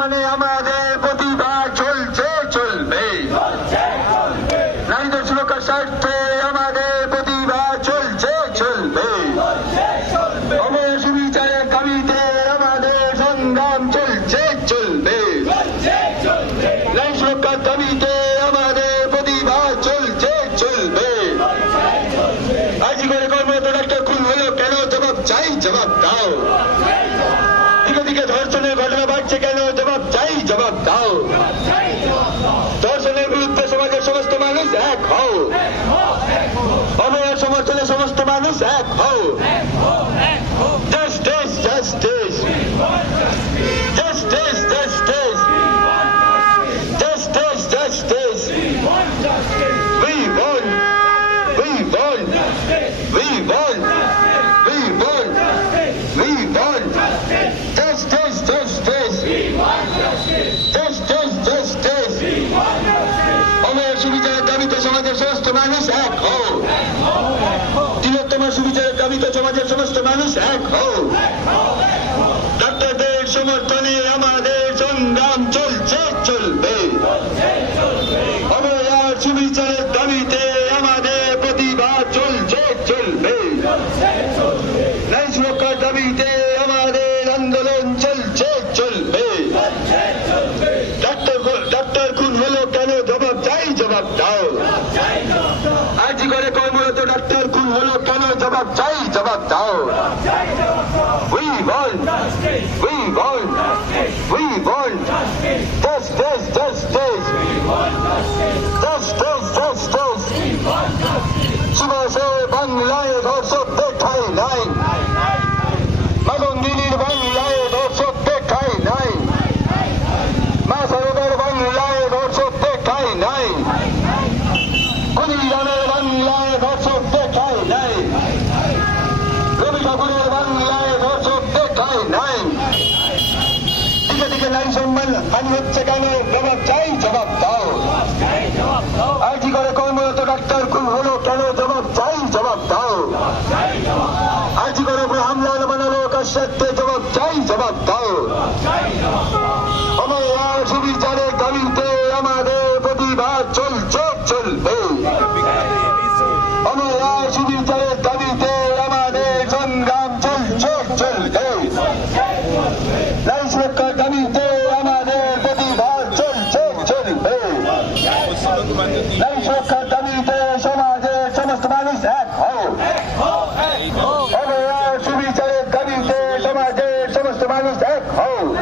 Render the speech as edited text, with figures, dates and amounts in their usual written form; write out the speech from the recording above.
মানে আমাদের প্রতিবাদ চলছে চলবে, নারীদের সুরক্ষার স্বার্থে আমাদের প্রতিবাদ চলছে চলবে, সুবিচারের দাবিতে আমাদের সংগ্রাম চলছে চলবে, নারী সুরক্ষার দাবিতে আমাদের প্রতিবাদ চলছে চলবে। আজ করে কর্মরত ডাক্তার খুন হলো কেন? জবাব চাই, জবাব দাও। দিকে দিকে ধর্ষণের ঘটনা বাড়ছে কেন? জবাব চাই, জবাব দাও। ধর্ষণের বিরুদ্ধে সমাজের সমস্ত মানুষ এক হও, অন্যায়ের সমর্থনে সমস্ত মানুষ এক হও। Justice, justice, justice, justice, justice, justice. We want, we want, we want, we want, we want justice, justice, justice, justice. আমার সুবিচারের দাবিতে সমাজের সমস্ত মানুষ এক হও, তিলোত্তমার সুবিচারের দাবিতে সমাজের সমস্ত মানুষ এক হও। ডাক্তারদের সমর্থনে আমাদের সংগ্রাম চলছে চলবে, আমার সুবিচারের দাবিতে আমাদের প্রতিবাদ চলছে চলবে, নারী সুরক্ষার দাবিতে আমাদের আন্দোলন চলছে চলবে। ডাক্তার খুন হলো কেন? জবাব চাই, জবাব দাও। আজ করে কর্মরত ডাক্তার খুন হলো কেন? জবাব চাই, জবাব দাও। We want, we want, we want justice, justice, justice, justice. সুভাষের বাংলায় ধর্ষক দেখাই নাই, মাগন্দিনীর বাংলায় ধর্ষক দেখাই নাই, মা সাহেবের বাংলায় ধর্ষক দেখাই নাই, ক্ষুদিরামের বাংলায় ধর্ষক দেখাই নাই, রবি ঠাকুরের বাংলায় ধর্ষক দেখাই নাই। দিকে দিকে নারী সম্মান হানি হচ্ছে কেন? জবাব চাই, জবাব দাও। আইটি করে কর্মরত ডাক্তার খুন হলো কেন? জবাব চাই, জবাব দাও। আইটি করে হামলা বানালো কার সাথে? জবাব চাই, জবাব দাও। আমার সুবিচারের দাবিতে আমাদের প্রতিবাদ চলছে চলবে, আমার সুবিচারের দাবিতে আমাদের সংগ্রাম চলছে চলবে, নারী সুরক্ষার দাবিতে আমাদের প্রতিবাদ চলছে চলবে, নারী সুরক্ষার দাবিতে সমাজের সমস্ত মানুষ এক হও, সুবিচারের দাবিতে সমাজের মানুষ এক হও।